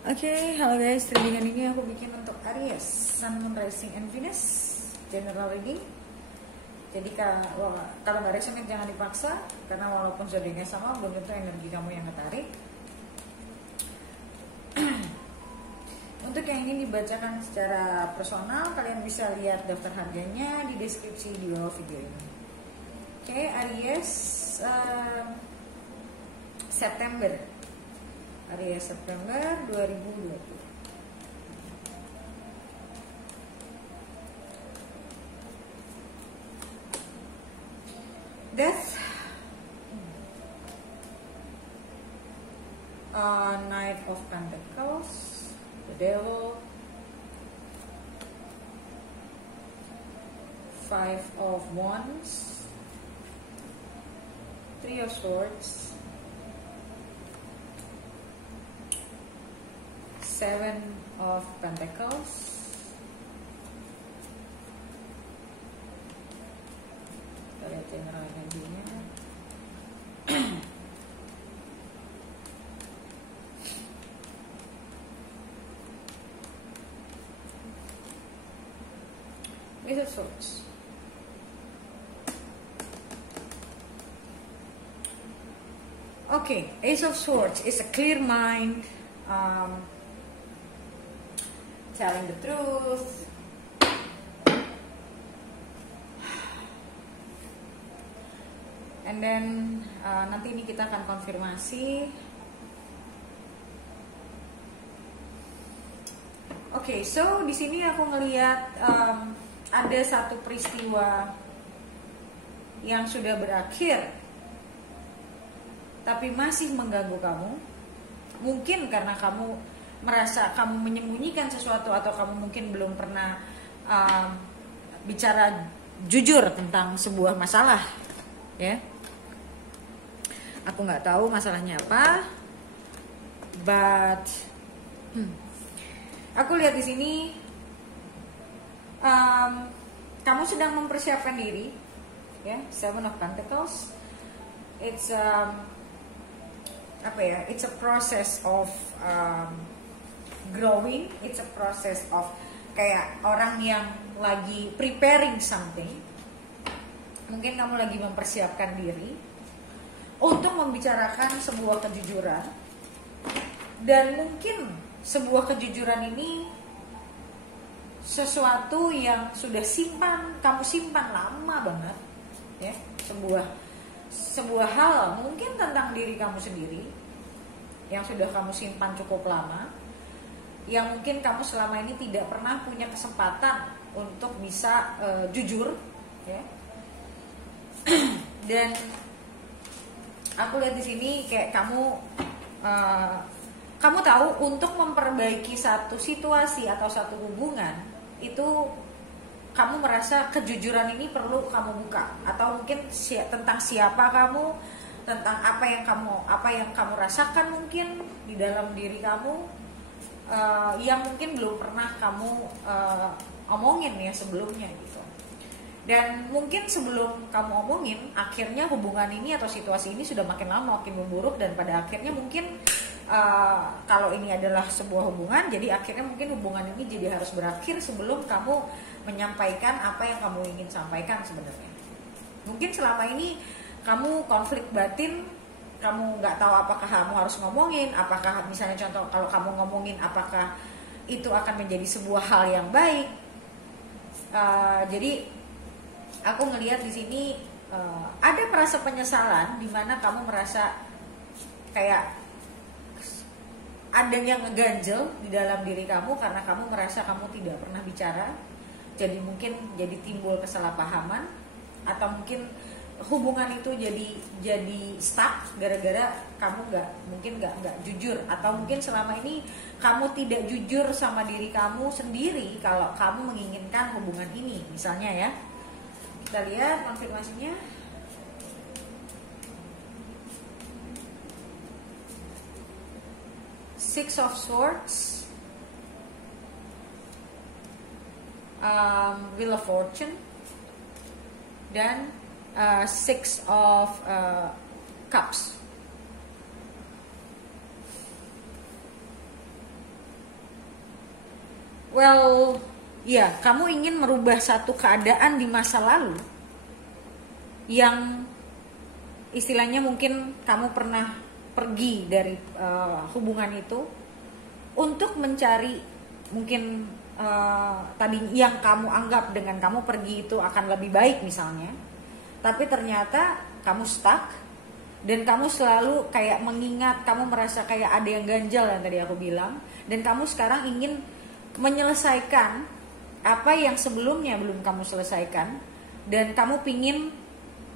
Oke, halo guys, readingan ini aku bikin untuk Aries, Sun, Moon, Rising, and Venus general reading. Jadi kalau nggak resonate jangan dipaksa, karena walaupun zodiaknya sama, belum tentu energi kamu yang ketarik. Untuk yang ini dibacakan secara personal, kalian bisa lihat daftar harganya di deskripsi di bawah video ini. Oke, Aries September 2020. Death, Knight of Pentacles, the Devil, Five of Wands, Three of Swords, Seven of Pentacles, kita lihat general energinya. Ace of Swords. Okay, Ace of Swords is a clear mind, telling the truth, and then nanti ini kita akan konfirmasi. Oke, so di sini aku ngelihat ada satu peristiwa yang sudah berakhir, tapi masih mengganggu kamu. Mungkin karena kamu merasa kamu menyembunyikan sesuatu, atau kamu mungkin belum pernah bicara jujur tentang sebuah masalah, ya. Aku nggak tahu masalahnya apa, but aku lihat di sini kamu sedang mempersiapkan diri, ya. Seven of Pentacles, it's it's a process of growing, it's a process of kayak orang yang lagi preparing something. Mungkin kamu lagi mempersiapkan diri untuk membicarakan sebuah kejujuran, dan mungkin sebuah kejujuran ini sesuatu yang sudah kamu simpan lama banget, ya. Sebuah hal mungkin tentang diri kamu sendiri yang sudah kamu simpan cukup lama, yang mungkin kamu selama ini tidak pernah punya kesempatan untuk bisa jujur, ya. Dan aku lihat di sini kayak kamu tahu untuk memperbaiki satu situasi atau satu hubungan itu, kamu merasa kejujuran ini perlu kamu buka, atau mungkin tentang siapa kamu, tentang apa yang kamu rasakan mungkin di dalam diri kamu, yang mungkin belum pernah kamu omongin ya sebelumnya gitu. Dan mungkin sebelum kamu omongin, akhirnya hubungan ini atau situasi ini sudah makin lama makin memburuk, dan pada akhirnya mungkin kalau ini adalah sebuah hubungan, jadi akhirnya mungkin hubungan ini jadi harus berakhir sebelum kamu menyampaikan apa yang kamu ingin sampaikan sebenarnya. Mungkin selama ini kamu konflik batin, kamu nggak tahu apakah kamu harus ngomongin, apakah misalnya contoh kalau kamu ngomongin apakah itu akan menjadi sebuah hal yang baik. Jadi aku ngelihat di sini ada perasa penyesalan di mana kamu merasa kayak ada yang ngeganjel di dalam diri kamu karena kamu merasa kamu tidak pernah bicara. Jadi mungkin jadi timbul kesalahpahaman, atau mungkin hubungan itu jadi stuck gara-gara kamu nggak jujur, atau mungkin selama ini kamu tidak jujur sama diri kamu sendiri kalau kamu menginginkan hubungan ini, misalnya ya. Kita lihat konfirmasinya. Six of Swords, Wheel of Fortune, dan Six of Cups. well, ya, kamu ingin merubah satu keadaan di masa lalu yang istilahnya mungkin kamu pernah pergi dari hubungan itu untuk mencari mungkin tadi yang kamu anggap dengan kamu pergi itu akan lebih baik misalnya, tapi ternyata kamu stuck dan kamu selalu kayak mengingat, kamu merasa kayak ada yang ganjal yang tadi aku bilang, dan kamu sekarang ingin menyelesaikan apa yang sebelumnya belum kamu selesaikan, dan kamu pingin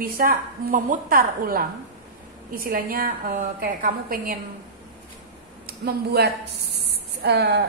bisa memutar ulang, istilahnya kayak kamu pengen membuat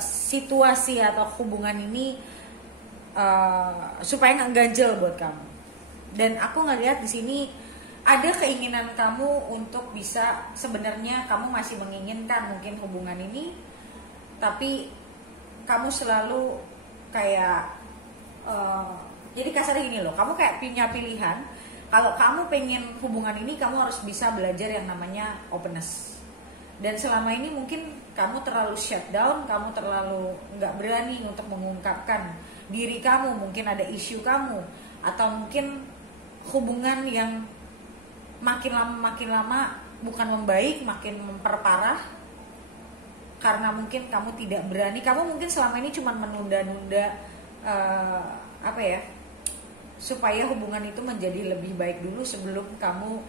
situasi atau hubungan ini supaya nggak ganjel buat kamu. Dan aku ngelihat di sini ada keinginan kamu untuk bisa, sebenarnya kamu masih menginginkan mungkin hubungan ini, tapi kamu selalu kayak jadi kasarnya gini loh, kamu kayak punya pilihan. Kalau kamu pengen hubungan ini, kamu harus bisa belajar yang namanya openness. Dan selama ini mungkin kamu terlalu shutdown, kamu terlalu nggak berani untuk mengungkapkan diri kamu, mungkin ada isu kamu, atau mungkin hubungan yang makin lama bukan membaik, makin memperparah, karena mungkin kamu tidak berani. Kamu mungkin selama ini cuma menunda-nunda supaya hubungan itu menjadi lebih baik dulu sebelum kamu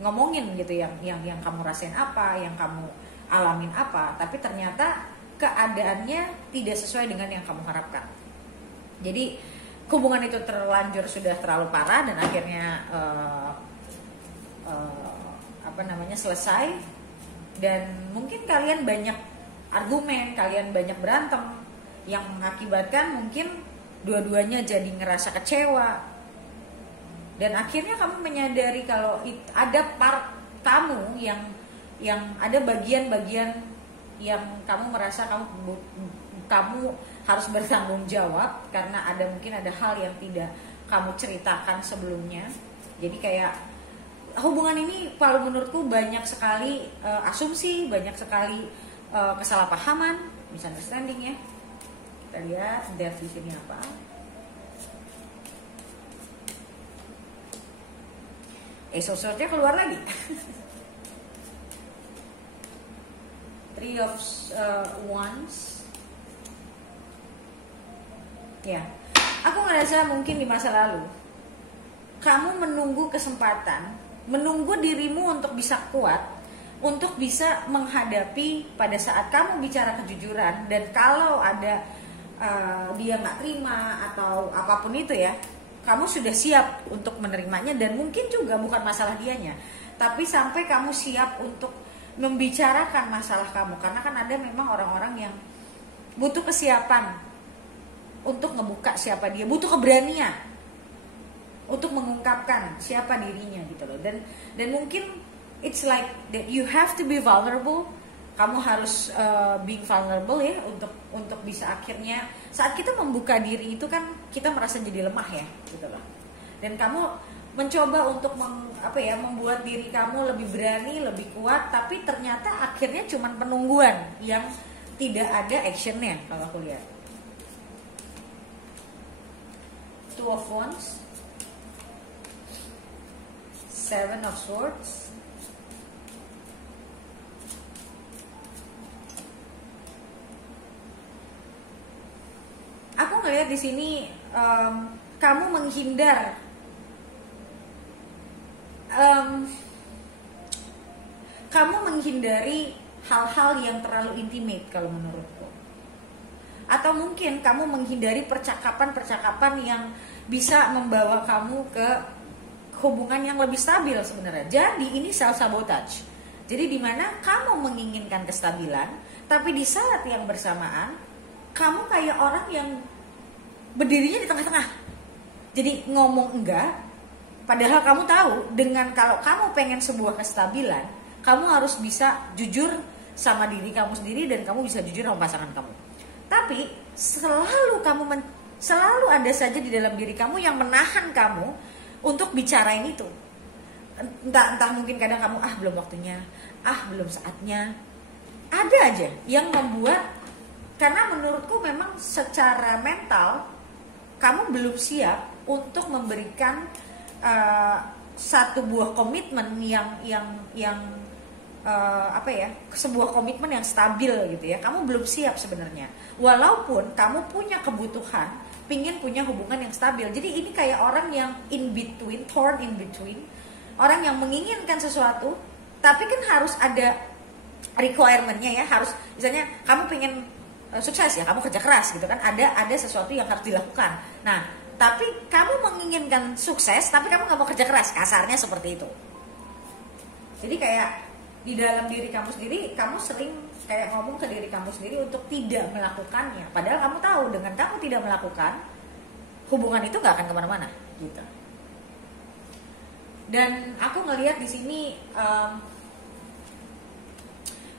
ngomongin gitu yang kamu rasain apa, yang kamu alamin apa, tapi ternyata keadaannya tidak sesuai dengan yang kamu harapkan. Jadi hubungan itu terlanjur sudah terlalu parah dan akhirnya selesai, dan mungkin kalian banyak argumen, kalian banyak berantem yang mengakibatkan mungkin dua-duanya jadi ngerasa kecewa, dan akhirnya kamu menyadari kalau ada part kamu yang ada bagian-bagian yang kamu merasa kamu harus bertanggung jawab karena mungkin ada hal yang tidak kamu ceritakan sebelumnya. Jadi kayak hubungan ini kalau menurutku banyak sekali asumsi, banyak sekali kesalahpahaman, misunderstanding ya. Kita lihat depth di sini apa. Sosoknya keluar lagi. Three of Wands. Ya, aku ngerasa mungkin di masa lalu kamu menunggu kesempatan, menunggu dirimu untuk bisa kuat, untuk bisa menghadapi pada saat kamu bicara kejujuran, dan kalau ada dia nggak terima atau apapun itu ya, kamu sudah siap untuk menerimanya, dan mungkin juga bukan masalah dianya, tapi sampai kamu siap untuk membicarakan masalah kamu, karena kan ada memang orang-orang yang butuh kesiapan untuk ngebuka siapa dia, butuh keberanian untuk mengungkapkan siapa dirinya gitu loh, dan mungkin it's like that you have to be vulnerable. Kamu harus being vulnerable ya untuk bisa akhirnya saat kita membuka diri itu kan kita merasa jadi lemah ya gitu loh. Dan kamu mencoba untuk membuat diri kamu lebih berani, lebih kuat, tapi ternyata akhirnya cuma penungguan yang tidak ada actionnya kalau aku lihat. Two of Wands, Seven of Swords. Aku ngelihat di sini kamu menghindar, kamu menghindari hal-hal yang terlalu intimate kalau menurutku, atau mungkin kamu menghindari percakapan-percakapan yang bisa membawa kamu ke hubungan yang lebih stabil sebenarnya. Jadi ini self sabotage. Jadi dimana kamu menginginkan kestabilan, tapi di saat yang bersamaan kamu kayak orang yang berdirinya di tengah-tengah. Jadi ngomong enggak, padahal kamu tahu dengan kalau kamu pengen sebuah kestabilan, kamu harus bisa jujur sama diri kamu sendiri dan kamu bisa jujur sama pasangan kamu. Tapi selalu ada saja di dalam diri kamu yang menahan kamu untuk bicarain itu. Entah mungkin kadang kamu belum waktunya, belum saatnya. Ada aja yang membuat Karena menurutku memang secara mental kamu belum siap untuk memberikan satu buah komitmen yang apa ya, sebuah komitmen yang stabil gitu ya. Kamu belum siap sebenarnya, walaupun kamu punya kebutuhan pingin punya hubungan yang stabil. Jadi ini kayak orang yang in between, torn in between, orang yang menginginkan sesuatu tapi kan harus ada requirementnya ya. Harus misalnya kamu pingin sukses ya, kamu kerja keras gitu kan, ada sesuatu yang harus dilakukan. Nah tapi kamu menginginkan sukses tapi kamu nggak mau kerja keras, kasarnya seperti itu. Jadi kayak di dalam diri kamu sendiri, kamu sering kayak ngomong ke diri kamu sendiri untuk tidak melakukannya. Padahal kamu tahu dengan kamu tidak melakukan, hubungan itu nggak akan kemana-mana, gitu. Dan aku ngelihat di sini,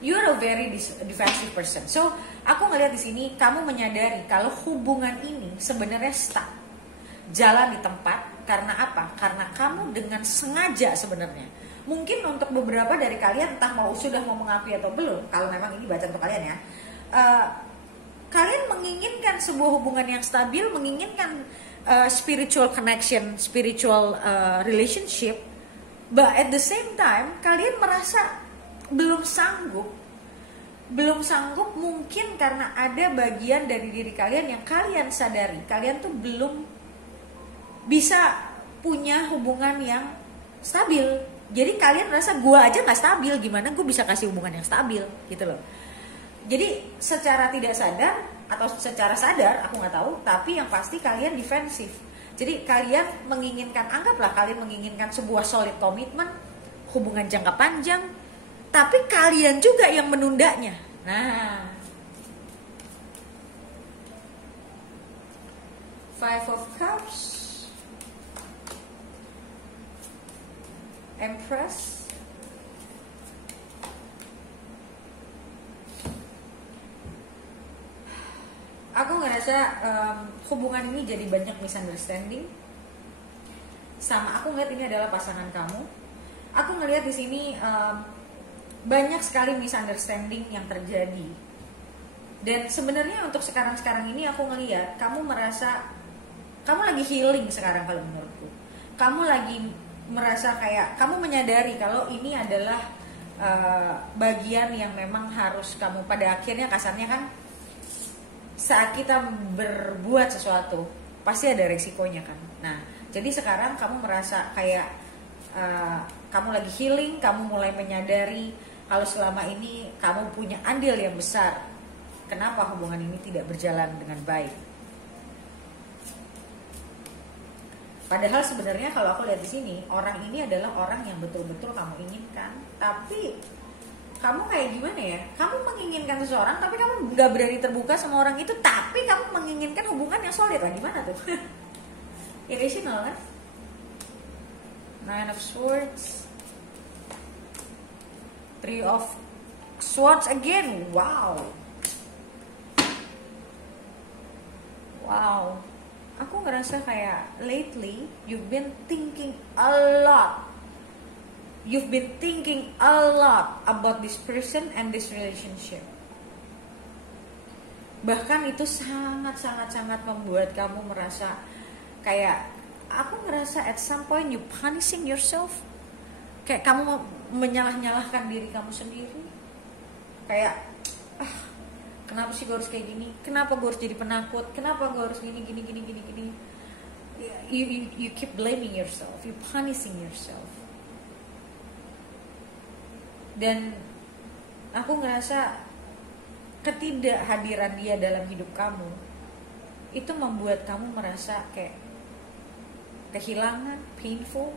you're a very defensive person. So aku ngelihat di sini kamu menyadari kalau hubungan ini sebenarnya stuck, jalan di tempat. Karena apa? Karena kamu dengan sengaja sebenarnya. Mungkin untuk beberapa dari kalian entah sudah mau mengakui atau belum, kalau memang ini bacaan untuk kalian ya, kalian menginginkan sebuah hubungan yang stabil, menginginkan spiritual connection, spiritual relationship, but at the same time kalian merasa belum sanggup mungkin karena ada bagian dari diri kalian yang kalian sadari kalian tuh belum bisa punya hubungan yang stabil. Jadi kalian merasa gue aja gak stabil, gimana gue bisa kasih hubungan yang stabil gitu loh. Jadi secara tidak sadar atau secara sadar aku gak tahu, tapi yang pasti kalian defensif. Jadi kalian menginginkan, anggaplah kalian menginginkan sebuah solid komitmen, hubungan jangka panjang, tapi kalian juga yang menundanya. Nah, Five of Cups, Empress, aku ngerasa hubungan ini jadi banyak misunderstanding. Sama aku ngeliat ini adalah pasangan kamu. Aku ngeliat di sini banyak sekali misunderstanding yang terjadi. Dan sebenarnya untuk sekarang ini aku ngeliat kamu merasa kamu lagi healing sekarang kalau menurutku. Kamu lagi merasa kayak kamu menyadari kalau ini adalah bagian yang memang harus kamu, pada akhirnya kasarnya kan saat kita berbuat sesuatu pasti ada resikonya kan. Nah jadi sekarang kamu merasa kayak kamu lagi healing, kamu mulai menyadari kalau selama ini kamu punya andil yang besar kenapa hubungan ini tidak berjalan dengan baik. Padahal sebenarnya kalau aku lihat di sini, orang ini adalah orang yang betul-betul kamu inginkan. Tapi kamu kayak gimana ya? Kamu menginginkan seseorang, tapi kamu nggak berani terbuka sama orang itu. Tapi kamu menginginkan hubungan yang solid lah, gimana tuh? Irrational kan? Nine of Swords, Three of Swords again. Wow. Aku ngerasa kayak lately you've been thinking a lot. You've been thinking a lot about this person and this relationship. Bahkan itu sangat membuat kamu merasa kayak, aku ngerasa at some point you punishing yourself. Kayak kamu menyalah-nyalahkan diri kamu sendiri. Kayak kenapa sih gue harus kayak gini? Kenapa gue harus jadi penakut? Kenapa gue harus gini? You keep blaming yourself, you punishing yourself. Dan aku ngerasa ketidakhadiran dia dalam hidup kamu itu membuat kamu merasa kayak kehilangan, painful.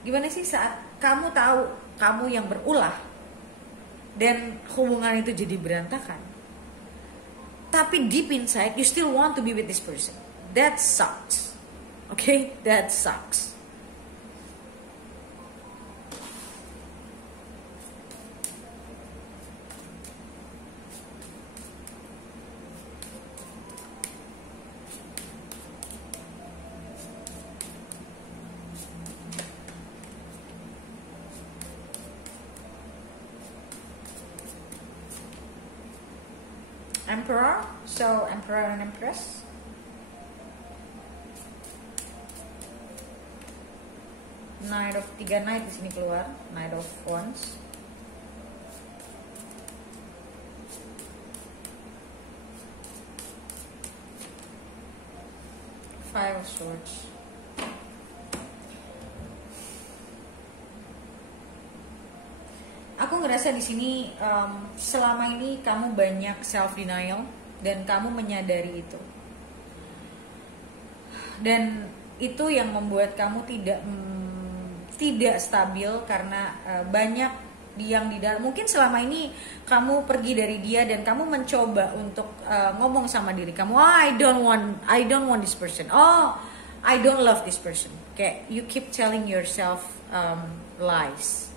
Gimana sih saat kamu tahu kamu yang berulah dan hubungan itu jadi berantakan, tapi deep inside you still want to be with this person. That sucks. Okay, that sucks. Emperor, so Emperor and Empress. Knight of 3 Knight di sini keluar, Knight of Wands. Five of Swords. Aku ngerasa di sini selama ini kamu banyak self denial dan kamu menyadari itu. Dan itu yang membuat kamu tidak stabil karena banyak yang di dalam. Mungkin selama ini kamu pergi dari dia dan kamu mencoba untuk ngomong sama diri kamu, oh, I don't want this person. Oh, I don't love this person. Kayak you keep telling yourself lies.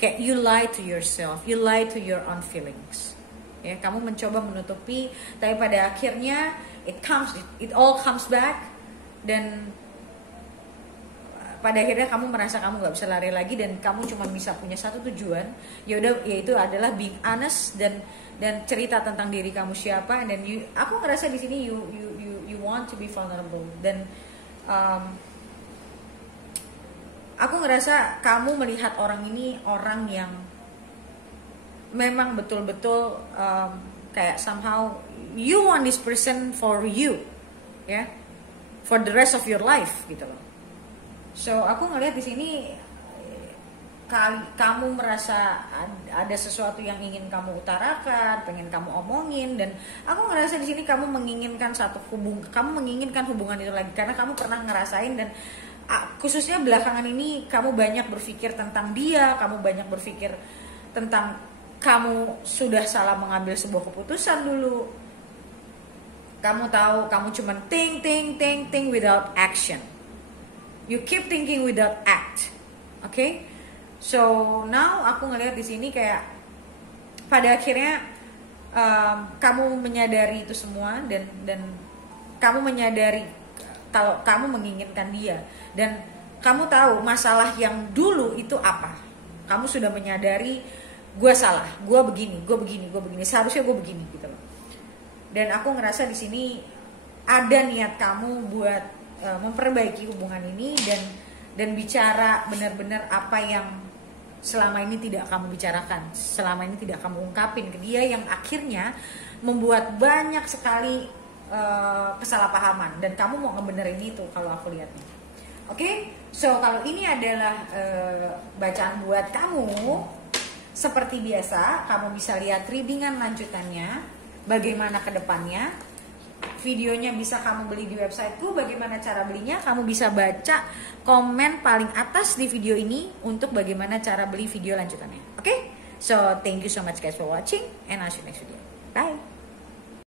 Kayak you lie to yourself, you lie to your own feelings. Ya, kamu mencoba menutupi, tapi pada akhirnya it all comes back, dan pada akhirnya kamu merasa kamu nggak bisa lari lagi dan kamu cuma bisa punya satu tujuan, yaitu adalah being honest dan cerita tentang diri kamu siapa. Dan aku ngerasa di sini you want to be vulnerable, dan aku ngerasa kamu melihat orang ini orang yang memang betul-betul kayak somehow you want this person for you, ya, for the rest of your life gitu loh. So aku ngelihat di sini kamu merasa ada sesuatu yang ingin kamu utarakan, pengen kamu omongin, dan aku ngerasa di sini kamu menginginkan kamu menginginkan hubungan itu lagi karena kamu pernah ngerasain, dan khususnya belakangan ini kamu banyak berpikir tentang dia, kamu banyak berpikir tentang kamu sudah salah mengambil sebuah keputusan dulu. Kamu tahu kamu cuma think without action. You keep thinking without act. Okay? So now aku ngelihat di sini kayak pada akhirnya kamu menyadari itu semua, dan kamu menyadari kalau kamu menginginkan dia, dan kamu tahu masalah yang dulu itu apa. Kamu sudah menyadari gue salah, gue begini, seharusnya gue begini gitu loh. Dan aku ngerasa di sini ada niat kamu buat memperbaiki hubungan ini dan bicara benar-benar apa yang selama ini tidak kamu bicarakan, selama ini tidak kamu ungkapin ke dia, yang akhirnya membuat banyak sekali kesalahpahaman, dan kamu mau ngebenerin itu kalau aku lihatnya. Oke, so kalau ini adalah bacaan buat kamu, seperti biasa kamu bisa lihat readingan lanjutannya, bagaimana ke depannya. Videonya bisa kamu beli di websiteku. Bagaimana cara belinya? Kamu bisa baca komen paling atas di video ini untuk bagaimana cara beli video lanjutannya. Oke? So, thank you so much guys for watching, and I'll see you next video. Bye!